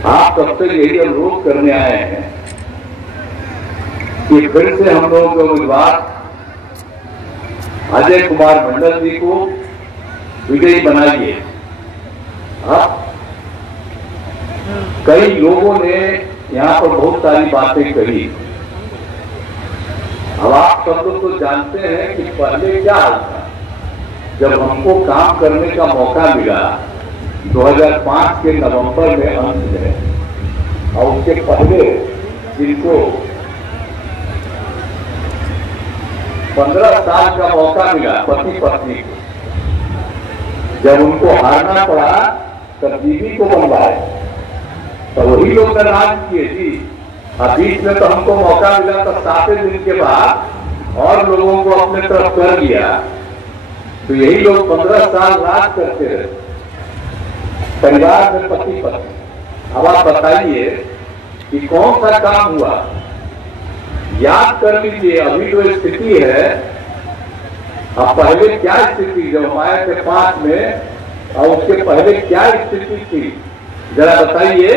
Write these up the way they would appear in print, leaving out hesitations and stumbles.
आप तब तक यही अनुरोध करने आए हैं कि फिर से हम लोगों के उम्मीदवार अजय कुमार मंडल जी को विजयी बनाइए। कई लोगों ने यहाँ पर बहुत सारी बातें कही। अब आप सब लोग तो जानते हैं कि पहले क्या हाल था। जब हमको काम करने का मौका मिला 2005 के नवंबर में अंत में, और उसके पहले जिनको 15 साल का मौका मिला पति पत्नी को, जब उनको हारना पड़ा तब बीवी को बनवाए, तो वही लोग नाराज किए जी। बीच में तो हमको मौका मिला तो 7 दिन के बाद और लोगों को अपने तरफ कर लिया, तो यही लोग 15 साल राज करते रहे परिवार में पति पत्नी। अब आप बताइए कि कौन सा काम हुआ। याद कर लीजिए अभी जो स्थिति है, अब पहले क्या स्थिति जब हम आए थे 5 में, और उसके पहले क्या स्थिति थी जरा बताइए।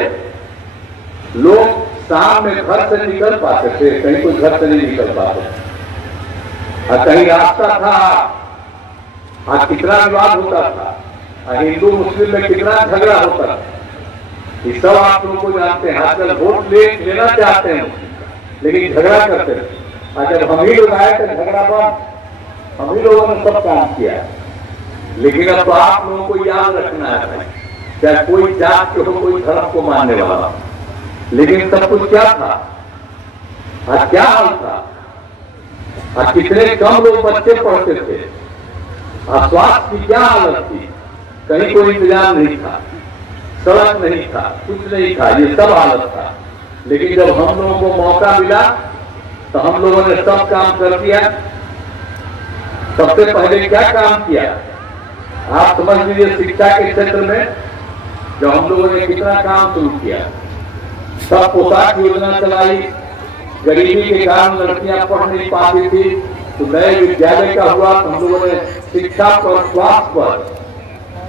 लोग शाम में घर से निकल पाते थे, कहीं कोई घर से नहीं निकल पाते, और कहीं रास्ता था। आज कितना विवाद होता था, हिंदू मुस्लिम में कितना झगड़ा होता था, ये सब आप लोगों को जानते हैं। आजकल वोट लेना चाहते हैं लेकिन झगड़ा करते थे। और जब हम ही लोग आए थे झगड़ा बंद, हम ही लोगों ने सब काम किया। लेकिन अब तो आप लोगों को याद रखना है, चाहे कोई जात के हो, कोई धर्म को मानने वाला, लेकिन सब कुछ क्या था, आज क्या हाल था, आज कितने कम लोग बच्चे पढ़ते थे, और स्वास्थ्य की क्या हालत थी, कहीं कोई इंतजाम नहीं था, सड़क नहीं था, कुछ नहीं था, ये सब हालत था। लेकिन जब हम लोगों को मौका मिला तो हम लोगों ने सब काम कर दिया। सबसे पहले क्या काम किया आप समझ लीजिए। शिक्षा के क्षेत्र में जब हम लोगों ने कितना काम शुरू किया, सब पोशाक योजना चलाई, गरीबी के कारण लड़कियां पढ़ नहीं पाती थी, तो नए विद्यालय का हुआ, तो हम लोगों ने शिक्षा पर, स्वास्थ्य पर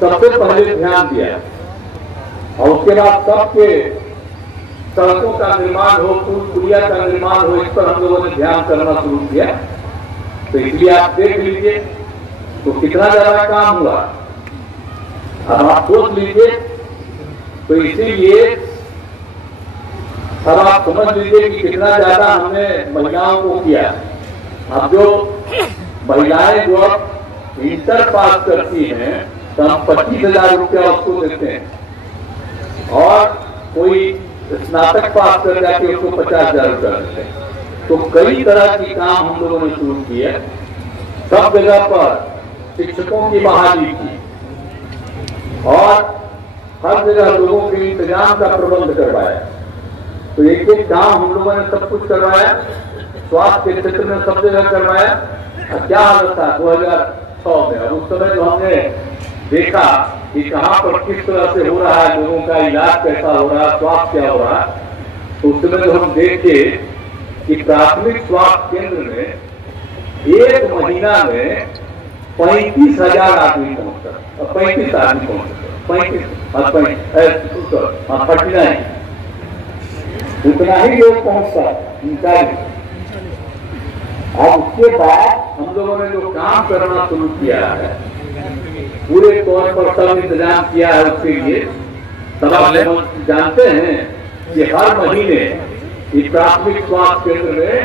सबसे पहले ध्यान दिया। और उसके बाद सबके सड़कों का निर्माण हो, पुल पुलिया का निर्माण हो, इस पर हम लोगों ने ध्यान करना शुरू किया। तो इसलिए आप देख लीजिए तो कितना ज्यादा काम हुआ। अब आप सोच लीजिए, तो इसीलिए अब आप समझ लीजिए कि कितना ज्यादा हमने महिलाओं को किया। अब जो महिलाएं जो अब इंटर पास करती हैं तो हम 25,000 रुपया उसको देते हैं, और कोई स्नातक पास कर जाके उसको 50,000 रुपया देते हैं। तो कई तरह की काम हम लोगों ने शुरू किए। सब जगह पर शिक्षकों की बहाली की, और हर जगह लोगों के इंतजाम का प्रबंध करवाया। तो एक एक काम हम लोगों ने सब कुछ करवाया। स्वास्थ्य के क्षेत्र में सब जगह करवाया। क्या हालत था 2006 में, उस समय जो हमने देखा कि कहां पर किस तरह से हो रहा है, लोगों का इलाज कैसा हो रहा है, स्वास्थ्य क्या हो रहा है, तो उस समय जो हम देखे कि प्राथमिक स्वास्थ्य केंद्र में एक महीना में 35,000 आदमी पहुंचता, 35 आदमी पहुंचता, 39 उतना ही लोग पहुंचता। अब उसके बाद हम लोगों ने जो काम करना शुरू किया है, पूरे तौर पर सब इंतजाम किया है उसके लिए। तब आप जानते हैं कि हर महीने इस प्राथमिक स्वास्थ्य केंद्र में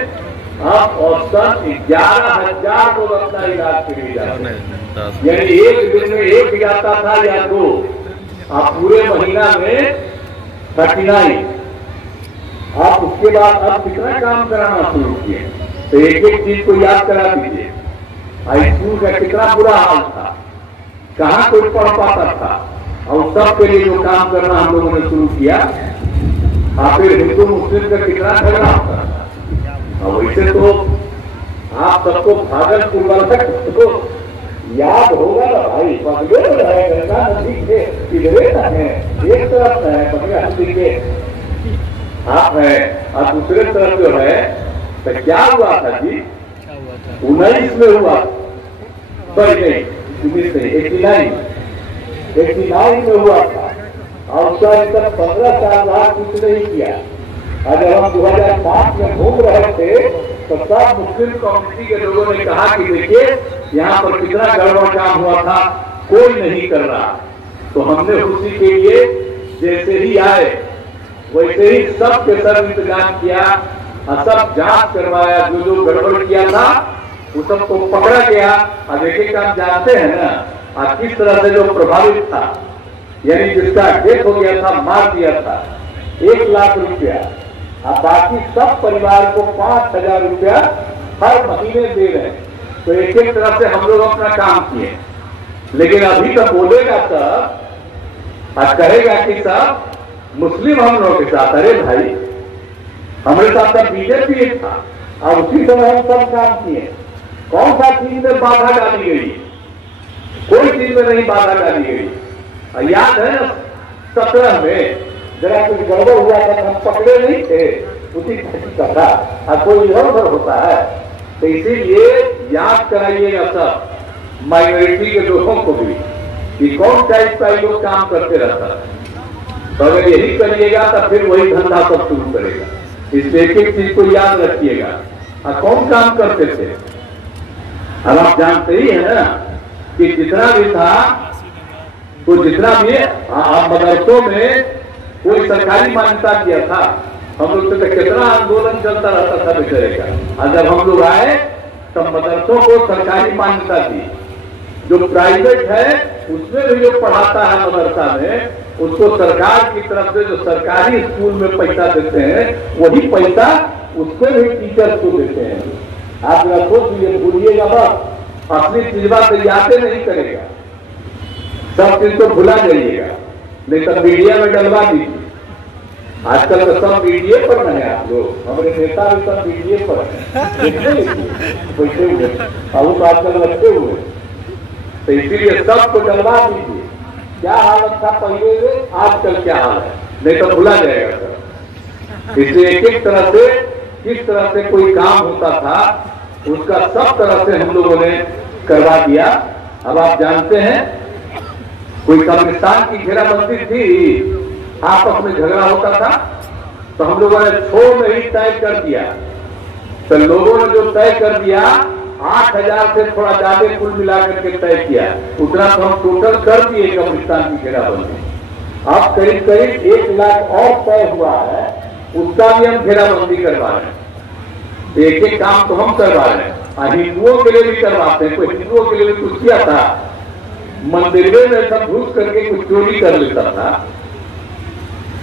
अब औसतन 11,000 लोग अपना इलाज के लिए जाते हैं। यानी एक दिन में एक जाता था या 2, आप पूरे महीना में 39। आप उसके बाद अब कितना काम कराना शुरू किए, तो एक एक चीज को याद करा दीजिए। हाईस्कूल का कितना बुरा हाल था, कहाँ कोई पढ़ पाता था, और सब के लिए जो काम करना हम लोगों ने शुरू किया। फिर हिंदू मुस्लिम का कितना झगड़ा होता था। और वैसे तो आप सबको भागलपुर वाला तो याद होगा ना भाई, बगलेर है, गंगा नदी के किधरे है, एक तरफ है गंगा नदी के आप है, और दूसरे तरफ जो है, तो क्या हुआ था जी, 19 में हुआ, सॉरी नहीं 89 में हुआ था। और उसका अभी तक 15 साल बाद कुछ नहीं किया। और जब हम 2005 में घूम रहे थे तो सब मुस्लिम कम्युनिटी के लोगों ने कहा कि देखिए यहाँ पर कितना गड़बड़ काम हुआ था, कोई नहीं कर रहा। तो हमने उसी के लिए जैसे ही आए वैसे ही सब के सब इंतजाम किया और सब जांच करवाया, जो जो गड़बड़ किया था वो सबको पकड़ा गया। और देखिए हम जानते हैं ना और किस तरह से जो प्रभावित था, यानी जिसका डेथ हो गया था, मार दिया था, 1 लाख रुपया और बाकी सब परिवार को 5,000 रुपया हर महीने दे रहे हैं। तो एक एक तरह से हम लोग अपना काम किए। लेकिन अभी तो बोलेगा सब और कहेगा कि सब मुस्लिम हम लोगों के साथ। अरे भाई हमारे साथ तब बीजेपी था और उसी समय हम सब काम किए। कौन सा चीज में बाधा डाली गई? कोई चीज में नहीं बाधा डाली गई। याद है ना 17 में जरा कुछ गड़बड़ हुआ था, हम पकड़े नहीं थे, उसी का था। और कोई इधर उधर होता है तो इसीलिए याद कराइएगा सब माइनॉरिटी के लोगों को भी कि कौन टाइप का लोग काम करते रहता है। तो अगर यही करिएगा तो फिर वही धंधा सब शुरू करेगा। इस एक एक चीज को याद रखिएगा। और कौन काम करते थे? अब आप जानते ही है ना कि जितना भी था तो जितना भी मदरसों में कोई सरकारी मान्यता किया था, हम लोग से कितना आंदोलन चलता रहता था बेचारे का। और जब हम लोग आए तब मदरसों को सरकारी मान्यता दी। जो प्राइवेट है उसमें भी जो पढ़ाता है मदरसा में, उसको सरकार की तरफ से जो सरकारी स्कूल में पैसा देते हैं वही पैसा उसको भी टीचर्स को देते हैं। आप सोच लिए भूलिएगा बस, अपनी चीजवा तो याद नहीं करेगा, सब चीज को भुला जाइएगा। नहीं तो मीडिया में डलवा दीजिए। आजकल तो सब मीडिया पर नहीं है। आप लोग हमारे नेता भी सब मीडिया पर बैठे हुए और वो आजकल रखते हुए, तो इसीलिए सबको डलवा दीजिए। क्या हालत था पहले, आजकल क्या हाल है, नहीं तो भुला जाएगा सब। इसलिए एक एक तरह से किस तरह से कोई काम होता था उसका सब तरह से हम लोगों ने करवा दिया। अब आप जानते हैं कोई कब्रिस्तान की घेराबंदी थी, आपस में झगड़ा होता था, तो हम लोगों ने 6 में ही तय कर दिया। तो लोगों ने जो तय कर दिया 8,000 से थोड़ा ज्यादा कुल मिलाकर के तय किया, उतना तो हम टोटल कर दिए कब्रिस्तान की घेराबंदी। अब करीब करीब 1 लाख और तय हुआ है, उसका भी हम घेराबंदी करवा रहे हैं। एक एक काम तो हम करवा रहे हैं। हिंदुओं के लिए भी करवाते हैं। कोई हिंदुओं के लिए भी कुछ किया था, मंदिर में सब घुस करके कुछ चोरी कर लेता था,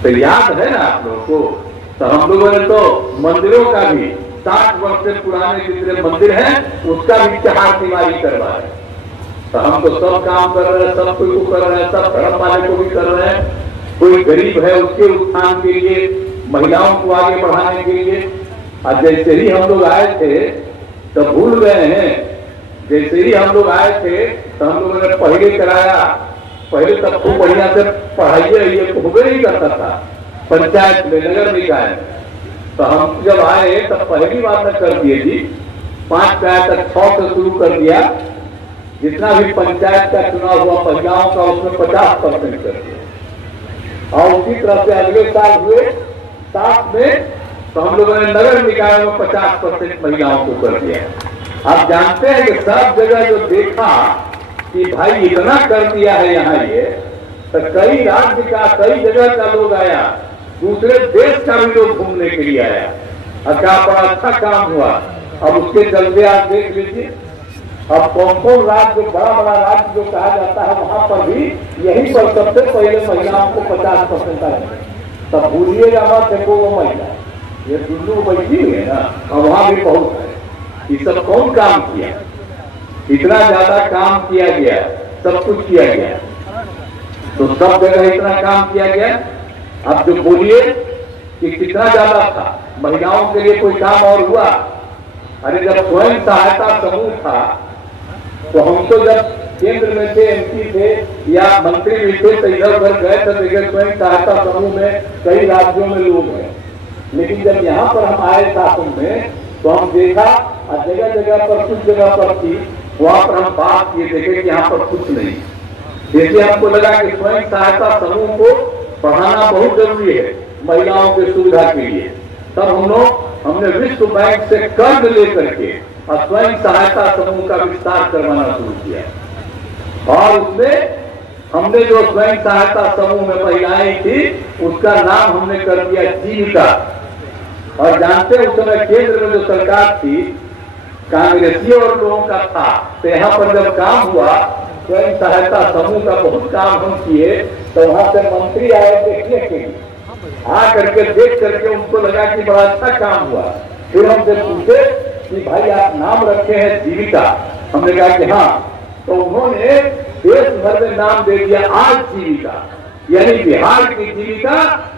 तो याद है ना आप लोगों को। तो हम लोगों ने तो मंदिरों का भी 60 वर्ष से पुराने जितने मंदिर हैं उसका भी 4 दीवारी करवा रहे हैं। तो हम तो सब काम कर रहे हैं, सब कोई को कर रहे हैं, सब धर्म वाले को भी कर रहे हैं। कोई गरीब है उसके उत्थान के लिए, महिलाओं को आगे बढ़ाने के लिए। और जैसे ही हम लोग आए थे तो भूल गए हैं, जैसे ही हम लोग आए थे तो हम लोगों ने पहले कराया। पहले तब खूब बढ़िया से पढ़ाइए ये होबे नहीं करता था पंचायत में, नगर निकाय। तो हम जब आए तब पहली बार में कर दिए जी, 5 तक 6 से शुरू कर दिया। जितना भी पंचायत का चुनाव हुआ महिलाओं का उसमें 50% कर दिया। और उसी तरह से अगले साल हुए 7 में, तो हम लोगों ने नगर निकाय में 50% महिलाओं को कर दिया। आप जानते हैं कि सब जगह जो देखा कि भाई इतना कर दिया है यहाँ ये, तो कई राज्य का कई जगह का लोग आया, दूसरे देश का भी लोग घूमने के लिए आया। और क्या बड़ा अच्छा काम हुआ। अब उसके चलते आप देख लीजिए, अब कौन कौन राज्य, बड़ा बड़ा राज्य जो कहा जाता है वहां पर भी यही पर सबसे पहले महिलाओं को 50% आए। तब भूलिएगा मत देखो वो महिला ये दुनू बैठी हुई है ना, और वहां भी बहुत है। ये सब कौन काम किया? इतना ज्यादा काम किया गया, सब कुछ किया गया, तो सब जगह इतना काम किया गया। अब जो बोलिए कि कितना ज्यादा था, महिलाओं के लिए कोई काम और हुआ? अरे जब स्वयं सहायता समूह था तो हम तो जब केंद्र में थे, एमपी थे या मंत्री भी थे, तो इधर उधर गए थे, देखिए स्वयं सहायता समूह में कई राज्यों में लोग हैं। लेकिन जब यहाँ पर हम आए शासन में तो हम देखा जगह जगह पर, कुछ जगह पर थी, वहां पर हम बात किए, देखे कि यहाँ पर कुछ नहीं। जैसे हमको लगा कि स्वयं सहायता समूह को पढ़ाना बहुत जरूरी है महिलाओं की सुविधा के लिए। तब हमने विश्व बैंक से कर्ज लेकर के स्वयं सहायता समूह का विस्तार करवाना शुरू किया और उसमें हमने जो स्वयं सहायता समूह में महिलाएं थी उसका नाम हमने कर दिया जीविका। और जानते हैं उस समय केंद्र में जो सरकार थी कांग्रेसी और लोगों का था, तो यहाँ पर जब काम हुआ स्वयं सहायता समूह का बहुत काम हम किए, तो वहां से मंत्री आए देखने के लिए, आ करके देख करके उनको लगा कि बड़ा अच्छा काम हुआ। फिर हमसे पूछे कि भाई आप नाम रखे हैं जीविका, हमने कहा कि हाँ। तो उन्होंने देश भर में नाम दे दिया आजीविका, यानी बिहार की जीविका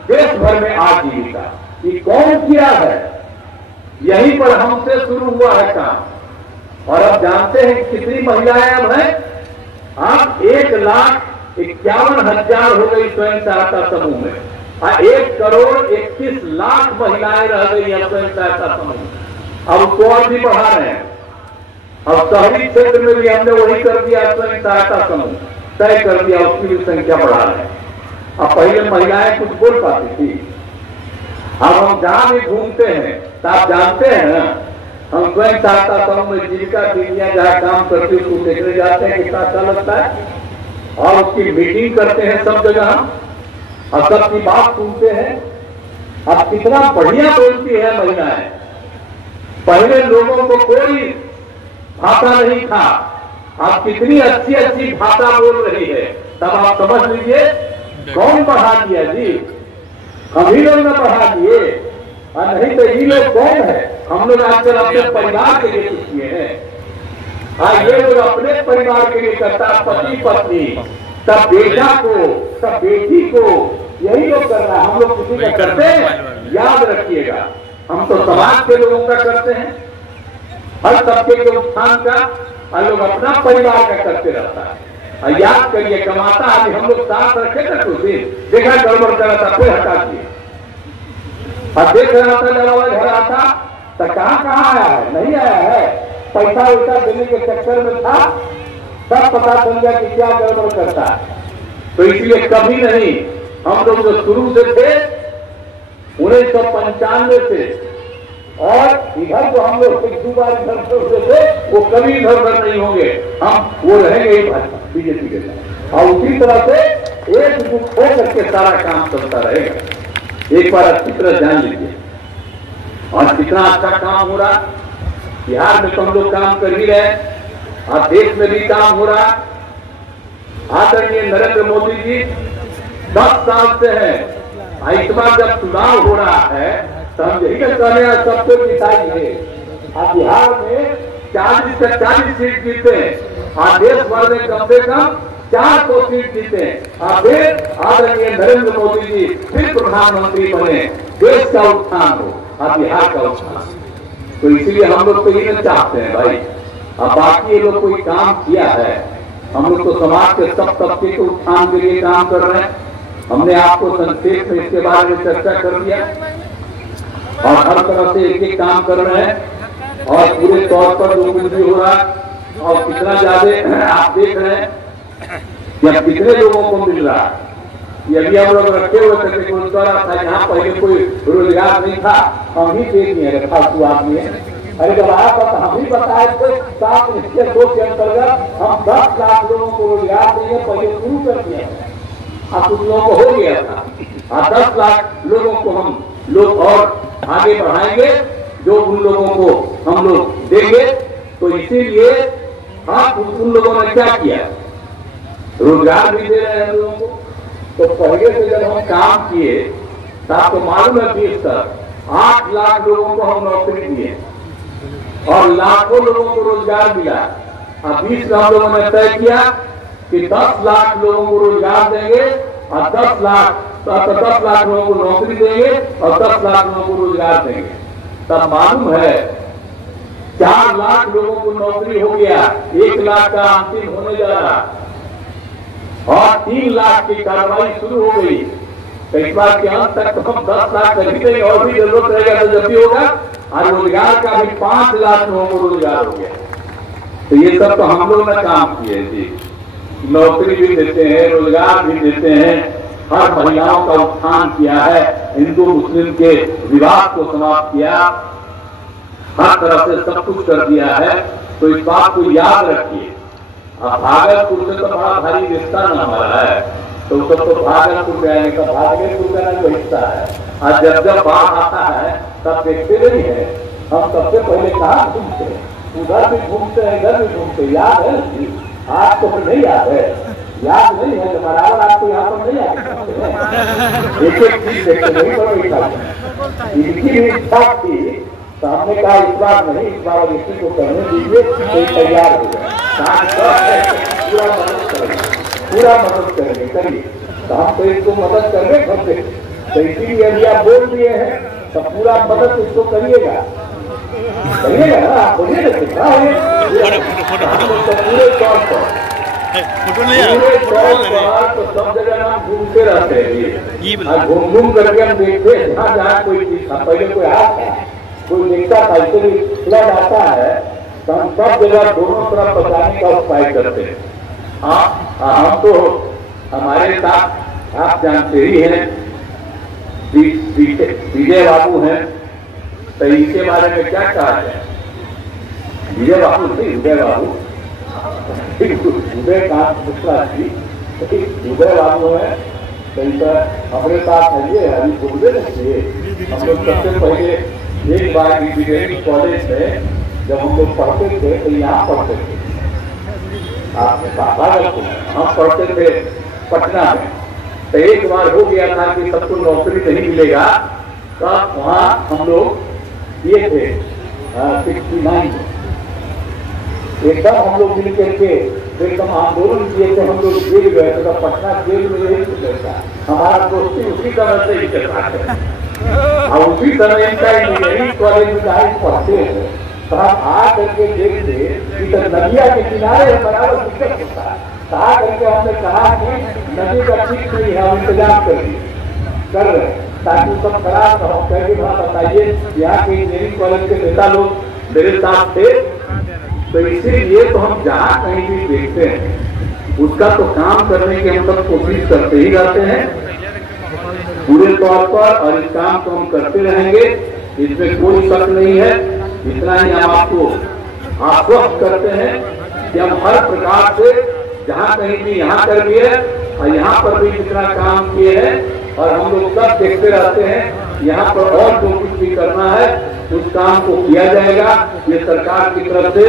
देश भर में आजीविका। ये कौन किया है? यहीं पर हमसे शुरू हुआ है काम। और अब जानते हैं कितनी महिलाएं अब हैं? आप 1,51,000 हो गई स्वयं सहायता समूह में, और 1,31,00,000 महिलाएं रह गई है स्वयं सहायता समूह। अब उसको और भी बढ़ा रहे हैं। अब शहरी क्षेत्र में भी हमने वही कर दिया, स्वयं सहायता समूह तय कर दिया, उसकी भी संख्या बढ़ा रहे हैं। अब पहले महिलाएं कुछ बोल पाती थी, अब हम जहां भी घूमते हैं तो आप जानते हैं ना, हम स्वयं सहायता समूह में जीविका दीदियां जहाँ काम करती है उसको देखने जाते हैं, कितना अच्छा लगता है। और उसकी मीटिंग करते हैं सब जगह और सबकी बात सुनते हैं। अब कितना बढ़िया बोलती है महिलाएं। पहले लोगों को कोई भाषा नहीं था, आप कितनी अच्छी अच्छी भाषा बोल रही है। तब आप समझ लीजिए कौन बढ़ा दिया जी, हम ही लोग ने बढ़ा दिए, और नहीं तो ये लोग कौन है? हम लोग आजकल अपने परिवार के लिए कुछ किए हैं। हाँ, ये लोग अपने परिवार के लिए करता, पति पत्नी सब बेटा को सब बेटी को यही लोग कर रहा है। हम लोग किसी का करते हैं, याद रखिएगा, हम तो समाज के लोगों का करते हैं, हर तबके के उत्थान का, और लोग अपना परिवार का करते रहता है। और याद करिए कमाता आदमी हम लोग साथ रखे थे, कुछ दिन देखा गड़बड़ कर रहा था, कोई हटा दिए, और देख रहा था जब घर आता तो कहाँ आया है, नहीं आया है, पैसा वैसा देने के चक्कर में था, सब पता चल गया कि क्या गड़बड़ करता है। तो इसलिए कभी नहीं, हम लोग जो शुरू से थे 1995 से, और इधर जो हम लोग एक दो बार इधर से थे वो कभी इधर उधर नहीं होंगे, हम वो रहेंगे ही बीजेपी के साथ। और उसी तरह से एकजुट होकर के सारा काम चलता रहेगा। एक बार अच्छी तरह जान लीजिए, और कितना अच्छा काम हो रहा बिहार में, तो हम लोग काम कर ही रहे, और देश में भी काम हो रहा। आदरणीय नरेंद्र मोदी जी 10 साल से है, इस बार जब चुनाव हो रहा है तो हम यही कहते हैं सबको जिताइए। अब बिहार में 40 से 40 सीट जीते हैं, और देश भर में कम से कम 400 सीट जीते हैं। और फिर आदरणीय नरेंद्र मोदी जी फिर प्रधानमंत्री बने, देश का उत्थान हो और बिहार का उत्थान। तो इसीलिए हम लोग तो ये चाहते हैं भाई। अब बाकी ये लोग कोई काम किया है, हम लोग तो समाज के सब तबके के उत्थान के लिए काम कर रहे हैं। हमने आपको संक्षेप में इसके बारे में चर्चा कर दिया, और हर तरह से एक एक काम कर रहे हैं, और पूरे तौर पर जो कुछ भी हो रहा है, और कितना ज्यादा आप देख रहे हैं कि अब कितने लोगों को मिल रहा है। यदि हम लोग रखे हुए थे रोजगार था, यहाँ पहले कोई रोजगार नहीं था, हम ही दे दिए फालतू आदमी है। अरे जब आया तो हम ही बताए थे 7 निश्चय 2 के अंतर्गत हम 10 लाख लोगों को रोजगार देंगे, पहले शुरू कर दिया, अब कुछ लोगों को हो गया था, और 10 लाख लोगों को हम लोग और आगे बढ़ाएंगे, जो उन लोगों को हम लोग देंगे। तो इसीलिए आप उन लोगों ने क्या किया, रोजगार भी दे रहे हैं लोगों को। तो पहले से जब हम काम किए तो आपको मालूम है 20 तक 8 लाख लोगों को हम नौकरी दिए, और लाखों लोगों को रोजगार मिला। अब 20 हम लोगों ने तय किया कि 10 लाख लोगों को रोजगार देंगे, और 10 लाख लोगों को नौकरी देंगे, और 10 लाख लोगों को रोजगार देंगे। तब मालूम है 4 लाख लोगों को नौकरी हो गया, 1 लाख का अंतिम होने जा रहा, और 3 लाख की कार्रवाई शुरू हो गई। तो इस बार के अंत तक तो हम 10 लाख कर देंगे, और भी जरूरत रहेगा तो जब भी होगा। और रोजगार का भी 5 लाख लोगों को रोजगार हो गया। तो ये सब तो हम लोग ने काम किए जी, नौकरी भी देते हैं, रोजगार भी देते हैं, हर महिलाओं का उत्थान किया है, हिंदू मुस्लिम के विवाद को समाप्त किया, हर तरह से सब कुछ कर दिया है। तो इस बात को याद रखिए। अब भागलपुर से तो बड़ा भारी रिश्ता न हमारा है, तो सब तो भागलपुर जाने का भागलपुर का जो हिस्सा है। आज जब जब बाढ़ आता है तब देखते नहीं है, हम सबसे पहले कहाँ घूमते हैं, उधर भी घूमते हैं, इधर भी घूमते। याद है? आज तो नहीं याद है, याद नहीं है तो बराबर आपको यहाँ पर नहीं आते। एक एक चीज देखते नहीं पड़ेगा। इनकी भी इच्छा थी तो हमने कहा इस बार नहीं, इस बार इसी को करने दीजिए, तो तैयार हो जाए। पूरा मदद करेंगे, करिए। तो हम तो इसको मदद करने करते, तो इसीलिए यदि आप बोल दिए हैं तो पूरा मदद इसको करिएगा, करिएगा ना। आप बोलिए ना कितना है पूरे तौर पर, तो सब जगह हम घूमते रहते हैं। घूम घूम करके हम देखते हैं जहाँ जहाँ कोई चीज था, पहले कोई आता कोई देखता था, इसलिए फ्लड आता है तो हम सब जगह दोनों तरफ बचाने का उपाय करते हैं। हम तो हमारे साथ आप जानते ही हैं विजय बाबू हैं, तो इनके बारे में क्या कहा जाए। विजय बाबू नहीं, उदय बाबू, उदय कांत मिश्रा जी, उदय बाबू है, तो हमारे साथ है। अभी बोलते रहिए। हम लोग सबसे पहले एक बार इंजीनियरिंग कॉलेज में जब हम लोग पढ़ते थे तो यहाँ पढ़ते थे, हम पढ़ते थे पटना में। तो एक बार हो गया था कि सबको नौकरी नहीं मिलेगा, तो वहाँ हम लोग ये थे 69 एकदम हम लोग मिल करके एकदम आंदोलन किए थे। हम लोग जेल गए थे, पटना जेल में यही चलता। हमारा दोस्ती उसी तरह से ही चलता है। और उसी समय इनका इंजीनियरिंग कॉलेज में जहाँ पढ़ते हैं तो हम आ करके देखते कि नदिया के किनारे बराबर दिक्कत होता है। कहा करके हमने कहा कि नदी का ठीक नहीं है, हम इंतजाम कर रहे ताकि सब खराब हो। कह बताइए यहाँ के इंजीनियरिंग कॉलेज के नेता लोग मेरे साथ थे, तो इसीलिए तो हम जहाँ कहीं भी देखते हैं उसका तो काम करने की हम सब कोशिश करते ही रहते हैं पूरे तौर पर, और इस काम को हम करते रहेंगे, इसमें कोई शक नहीं है। इतना ही हम आपको आश्वस्त करते हैं कि हम हर प्रकार से जहाँ कहीं भी यहाँ कर दिए और यहाँ पर भी जितना काम किए हैं, और हम लोग सब देखते रहते हैं। यहाँ पर और जो कुछ भी करना है उस काम को किया जाएगा। ये सरकार की तरफ से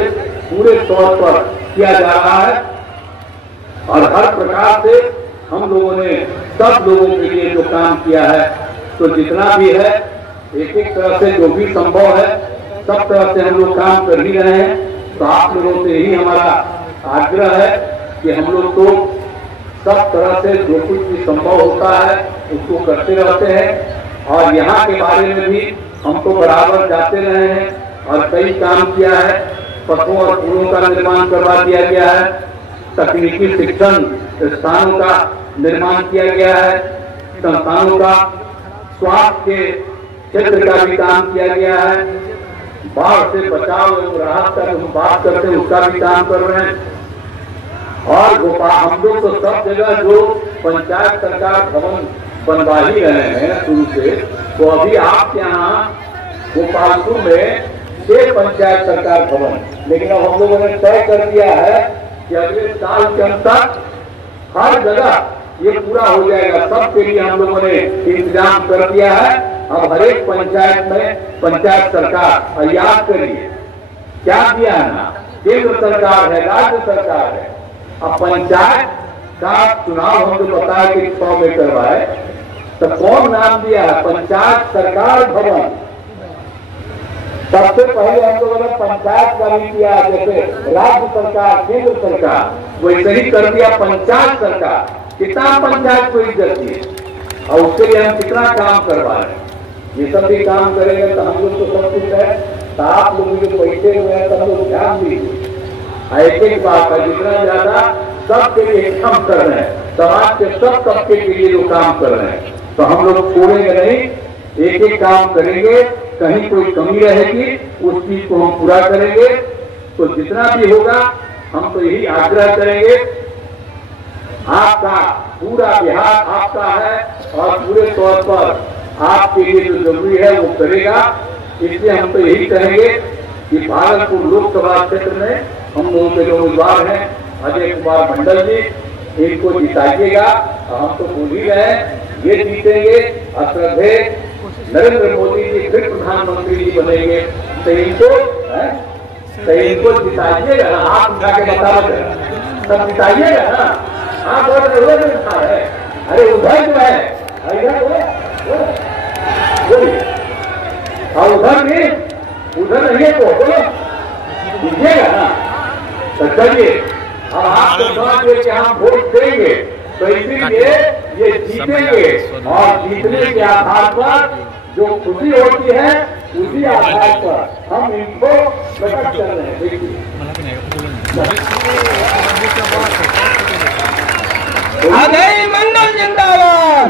पूरे तौर पर किया जा रहा है, और हर प्रकार से हम लोगों ने सब लोगों के लिए जो काम किया है, तो जितना भी है एक एक तरह से जो भी संभव है सब तरह से हम लोग काम कर ही रहे हैं। तो आप लोगों से ही हमारा आग्रह है कि हम लोग तो सब तरह से जो कुछ भी संभव होता है उसको करते रहते हैं। और यहाँ के बारे में भी हम तो बराबर जाते रहे हैं और कई काम किया है। पथों और पुलों का निर्माण करवा दिया गया है, तकनीकी शिक्षण स्थानों का निर्माण किया गया है, संस्थानों का स्वास्थ्य के क्षेत्र का भी काम किया गया है, बाढ़ से बचाव एवं राहत का जो बात करते हैं उसका भी काम कर रहे हैं। और हम लोग तो सब जगह जो पंचायत सरकार भवन बनवा ही रहे हैं शुरू से, तो अभी आपके यहाँ गोपालपुर में 6 पंचायत सरकार भवन, लेकिन अब हम लोगों ने तय कर दिया है कि अगले साल के अंत तक हर जगह ये पूरा हो जाएगा। सबके लिए हम लोगों ने इंतजाम कर दिया है। अब हर एक पंचायत में पंचायत सरकार, और याद करिए क्या दिया है ना, केंद्र सरकार है, राज्य सरकार है। अब पंचायत का चुनाव हमको पता है कि 100 में करवाए, तो कौन नाम दिया है? पंचायत सरकार भवन। सबसे पहले हम लोगों ने पंचायत का भी किया, जैसे राज्य सरकार केंद्र सरकार, वैसे ही कर दिया पंचायत सरकार। कितना पंचायत को इज्जत दी, और उसके लिए हम कितना काम करवा रहे हैं। ये सब भी काम करेंगे तो हम लोग तो सब कुछ है। तो आप लोग जो पैसे हुए हैं सब लोग ध्यान दीजिए। एक एक बात है, जितना ज्यादा सबके लिए काम कर रहे हैं, समाज के सब तबके के लिए जो काम कर रहे हैं, तो हम लोग छोड़ेंगे नहीं, एक एक काम करेंगे। कहीं कोई कमी रहेगी उस चीज को हम पूरा करेंगे। तो जितना भी होगा हम तो यही आग्रह करेंगे आपका पूरा बिहार आपका है और पूरे तौर पर आपके लिए जो जरूरी है वो करेगा। इसलिए हम तो यही कहेंगे कि भागलपुर लोकसभा क्षेत्र में हम लोगों के जो उम्मीदवार हैं अजय कुमार मंडल जी, इनको जिताइएगा। हम तो बोल ही रहे हैं ये जीतेंगे, अश्रद्धेय नरेंद्र मोदी जी फिर प्रधानमंत्री जी बनेंगे, तो इनको जिताइएगा ना। आप उठा के बता सब जिताइएगा ना। हाँ बहुत जरूरत है। अरे उधर जो है और उधर भी उधर नहीं तो दीजिएगा ना। तो चलिए अब आपको समझिए कि हम वोट देंगे, तो इसीलिए ये जीतेंगे और जीतने के आधार पर जो खुशी होती है उसी आधार पर हम इनको प्रकट कर रहे हैं। देखिए अजय मंडल जिंदाबाद,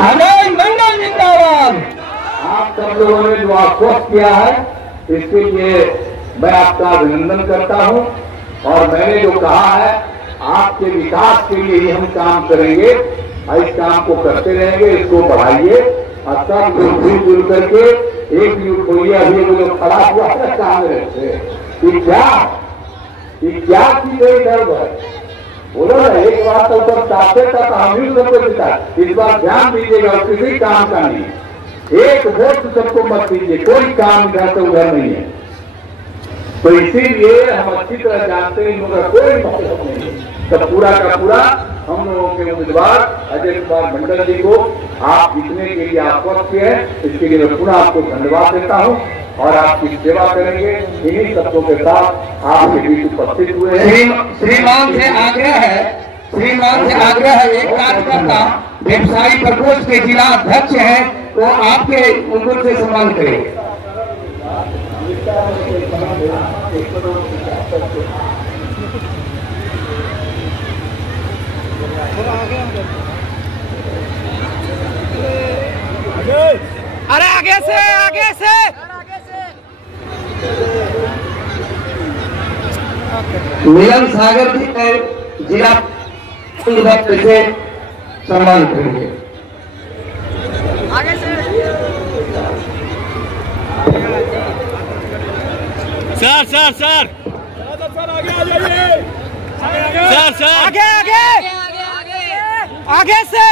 अजय मंडल जिंदाबाद। आप सब लोगों ने जो आश्वस्त किया है इसके लिए मैं आपका अभिनंदन करता हूं। और मैंने जो कहा है आपके विकास के लिए ही हम काम करेंगे और इस काम को करते रहेंगे, इसको बढ़ाइए और सब लोग मिलजुल करके एक युग होइए। अभी वो जो खड़ा हुआ है कांग्रेस से क्या की गई गर्व है, बोलो ना। एक बार तो ऊपर चाहते तक हम ही सबको जिता, इस बार ध्यान दीजिएगा किसी काम का नहीं। एक वोट सबको मत दीजिए, कोई काम इधर से उधर नहीं है। तो इसीलिए हम अच्छी तरह जानते हैं इनका कोई मतलब नहीं। तो पूरा का पूरा हम लोगों के उम्मीदवार अजय कुमार मंडल जी को आप जीतने के लिए आश्वस्त किए हैं, इसके लिए मैं पुनः आपको धन्यवाद देता हूं और आपकी सेवा करेंगे। इन्हीं शब्दों के साथ आपके बीच उपस्थित हुए हैं। श्रीमान से आग्रह है, एक कार्यकर्ता व्यवसायी प्रकोष्ठ के जिला अध्यक्ष हैं, तो आपके उनको से सम्मान करें। अरे आगे से मिलन सागर जी ने जिला से सम्मान करेंगे। आगे से सर आगे आ जाइए। सर आगे से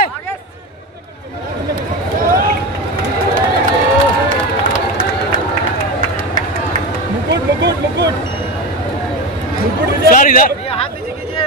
मुकुट सर इधर हाथ नीचे कीजिए।